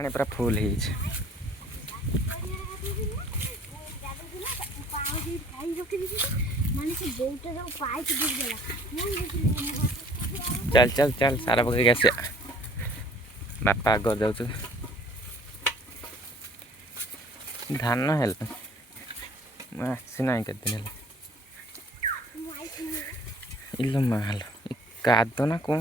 पानी पूरा फुल है। चल चल चल सारा पकड़ के आसे बापा आग जाऊँ धान है आसी केते दिन इलो माल काद ना कौन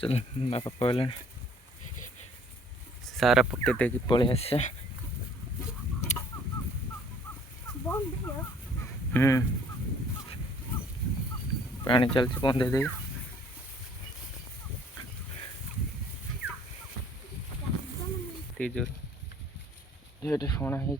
चल बापा पड़े सारा पके दे पलि आसे पानी चलती बंद दे जोर ये फणा है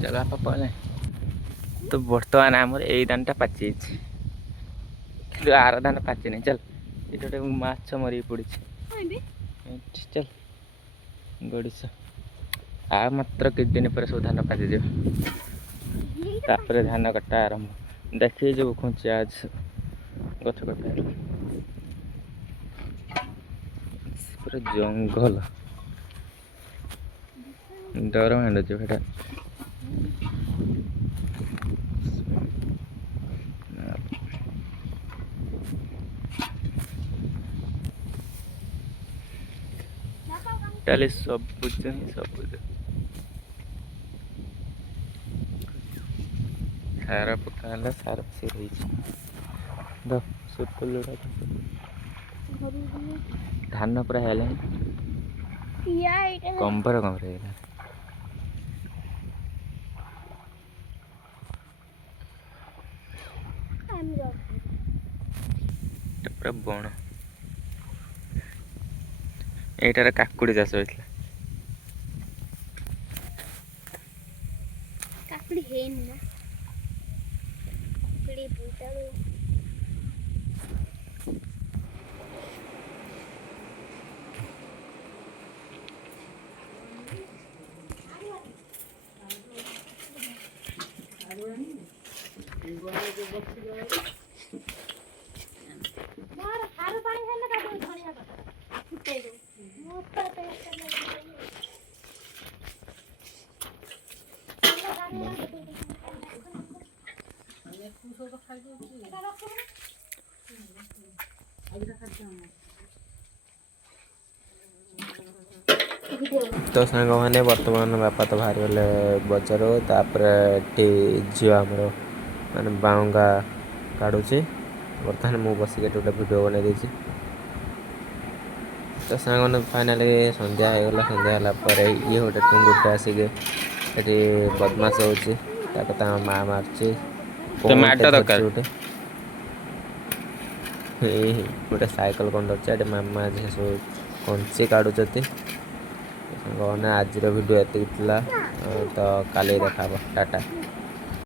चल आप पड़े तो बर्तमान आमर यही धानटा पाची कि आर धान पाची नहीं चल ये गोटे माछ मरी पड़ी चल गड़िश आ मात्र किछ दिन पर सब धान पाची तापर धान कटा आरंभ देखिए जो खुंची आज गछ कटा पूरा जंगल डर मांडुच बेटा ताले सब सारा पकाला सारा से रही दो सुतल धान पूरा हेले कंबर पूरा बण एटार काकुड़ी चाष होता काकुड़ी है ना काकुड़ी बोलता यार हारो पानी है ना का दो धनिया का फुटे दो मोटा पेस्ट तो सांग मैंने बर्तमान बापा तो बाहर गले बजार तापर झील आम माने बाउंगा काढ़ुचे बर्तमान मुझे बसिक गोटे भिड बन तो सांग मैंने फाइनाल सन्ध्या होगा सन्ध्या है ये गोटे टुंगुटे आसिक ये बदमाश हो माँ मार्चे गोटे गोटे साइकेल कंडक्टर मामा झे सब कंची काढ़ुच्च आज वीडियो ये तो काली देखा टाटा।